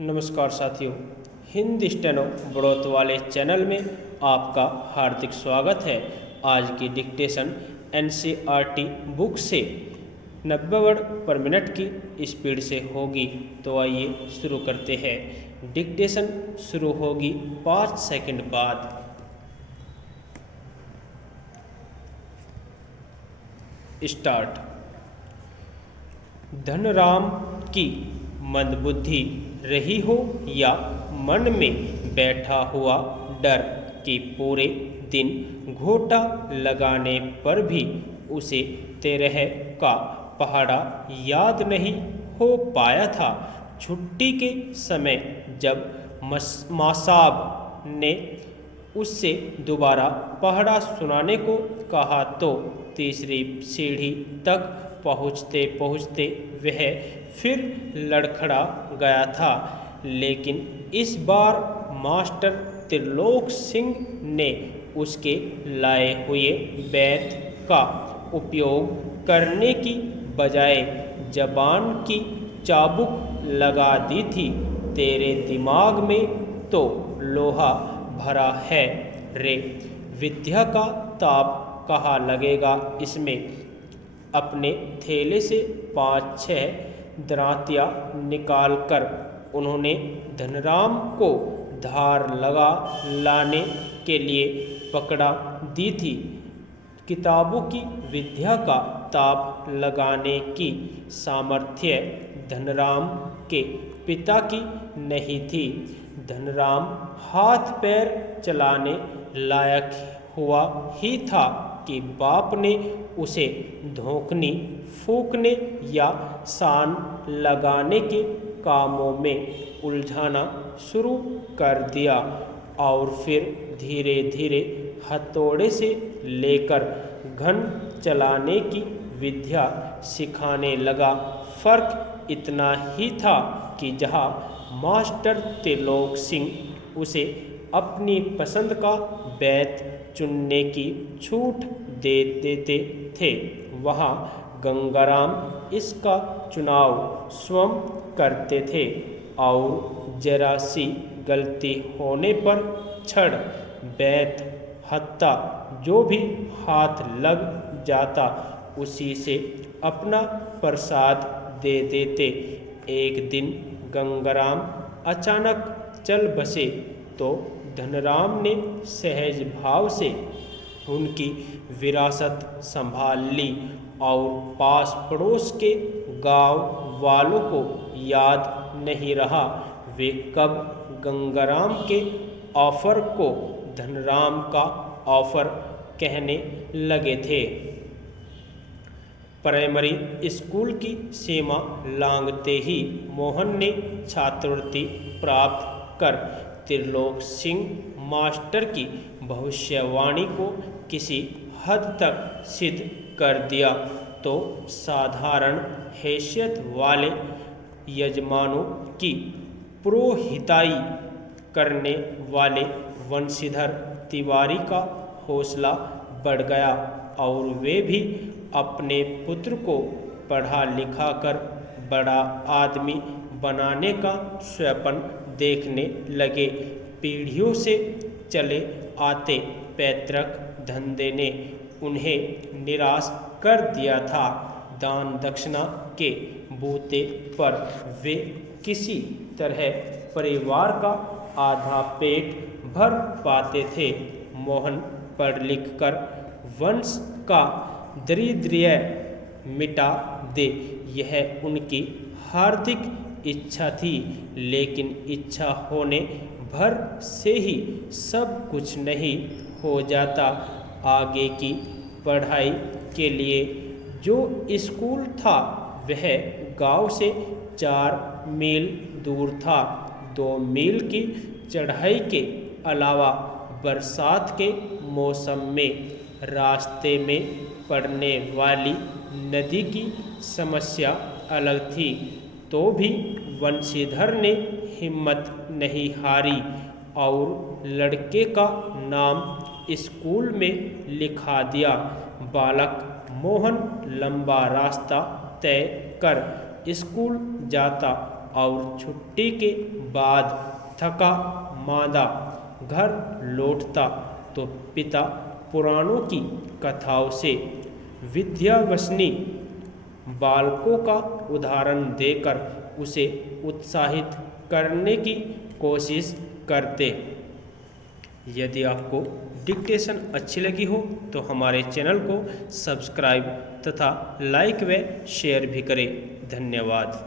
नमस्कार साथियों, हिंदी स्टेनो बढ़ोत वाले चैनल में आपका हार्दिक स्वागत है। आज की डिक्टेशन एनसीईआरटी बुक से 90 वर्ड पर मिनट की स्पीड से होगी। तो आइए शुरू करते हैं। डिक्टेशन शुरू होगी 5 सेकंड बाद। स्टार्ट। धनराम की मंदबुद्धि रही हो या मन में बैठा हुआ डर कि पूरे दिन घोटा लगाने पर भी उसे 13 का पहाड़ा याद नहीं हो पाया था। छुट्टी के समय जब मासाब ने उससे दोबारा पहाड़ा सुनाने को कहा तो तीसरी सीढ़ी तक पहुँचते पहुँचते वह फिर लड़खड़ा गया था। लेकिन इस बार मास्टर त्रिलोक सिंह ने उसके लाए हुए बैत का उपयोग करने की बजाय जबान की चाबुक लगा दी थी। तेरे दिमाग में तो लोहा भरा है रे, विद्या का ताप कहाँ लगेगा इसमें। अपने थैले से 5-6 दरातियाँ निकालकर उन्होंने धनराम को धार लगा लाने के लिए पकड़ा दी थी। किताबों की विद्या का ताप लगाने की सामर्थ्य धनराम के पिता की नहीं थी। धनराम हाथ पैर चलाने लायक हुआ ही था कि बाप ने उसे धोखनी फूंकने या सान लगाने के कामों में उलझाना शुरू कर दिया और फिर धीरे धीरे हथौड़े से लेकर घन चलाने की विद्या सिखाने लगा। फर्क इतना ही था कि जहाँ मास्टर त्रिलोक सिंह उसे अपनी पसंद का बैत चुनने की छूट दे देते थे, वहाँ गंगाराम इसका चुनाव स्वयं करते थे और जरा सी गलती होने पर छड़ बैत हत्ता जो भी हाथ लग जाता उसी से अपना प्रसाद दे देते। एक दिन गंगाराम अचानक चल बसे तो धनराम ने सहज भाव से उनकी विरासत संभाल ली और पास पड़ोस के गांव वालों को याद नहीं रहा वे कब गंगाराम के ऑफर को धनराम का ऑफर कहने लगे थे। प्राइमरी स्कूल की सीमा लांघते ही मोहन ने छात्रवृत्ति प्राप्त कर त्रिलोक सिंह मास्टर की भविष्यवाणी को किसी हद तक सिद्ध कर दिया तो साधारण हैसियत वाले यजमानों की पुरोहिताई करने वाले वंशीधर तिवारी का हौसला बढ़ गया और वे भी अपने पुत्र को पढ़ा लिखा कर बड़ा आदमी बनाने का स्वप्न देखने लगे। पीढ़ियों से चले आते पैतृक धंधे ने उन्हें निराश कर दिया था। दान दक्षिणा के बूते पर वे किसी तरह परिवार का आधा पेट भर पाते थे। मोहन पढ़ लिख कर वंश का दारिद्र्य मिटा दे, यह उनकी हार्दिक इच्छा थी। लेकिन इच्छा होने भर से ही सब कुछ नहीं हो जाता। आगे की पढ़ाई के लिए जो स्कूल था वह गांव से 4 मील दूर था। 2 मील की चढ़ाई के अलावा बरसात के मौसम में रास्ते में पड़ने वाली नदी की समस्या अलग थी। तो भी वंशीधर ने हिम्मत नहीं हारी और लड़के का नाम स्कूल में लिखा दिया। बालक मोहन लंबा रास्ता तय कर स्कूल जाता और छुट्टी के बाद थका मांदा घर लौटता तो पिता पुराणों की कथाओं से विद्यावसनी बालकों का उदाहरण देकर उसे उत्साहित करने की कोशिश करते। यदि आपको डिक्टेशन अच्छी लगी हो तो हमारे चैनल को सब्सक्राइब तथा लाइक व शेयर भी करें। धन्यवाद।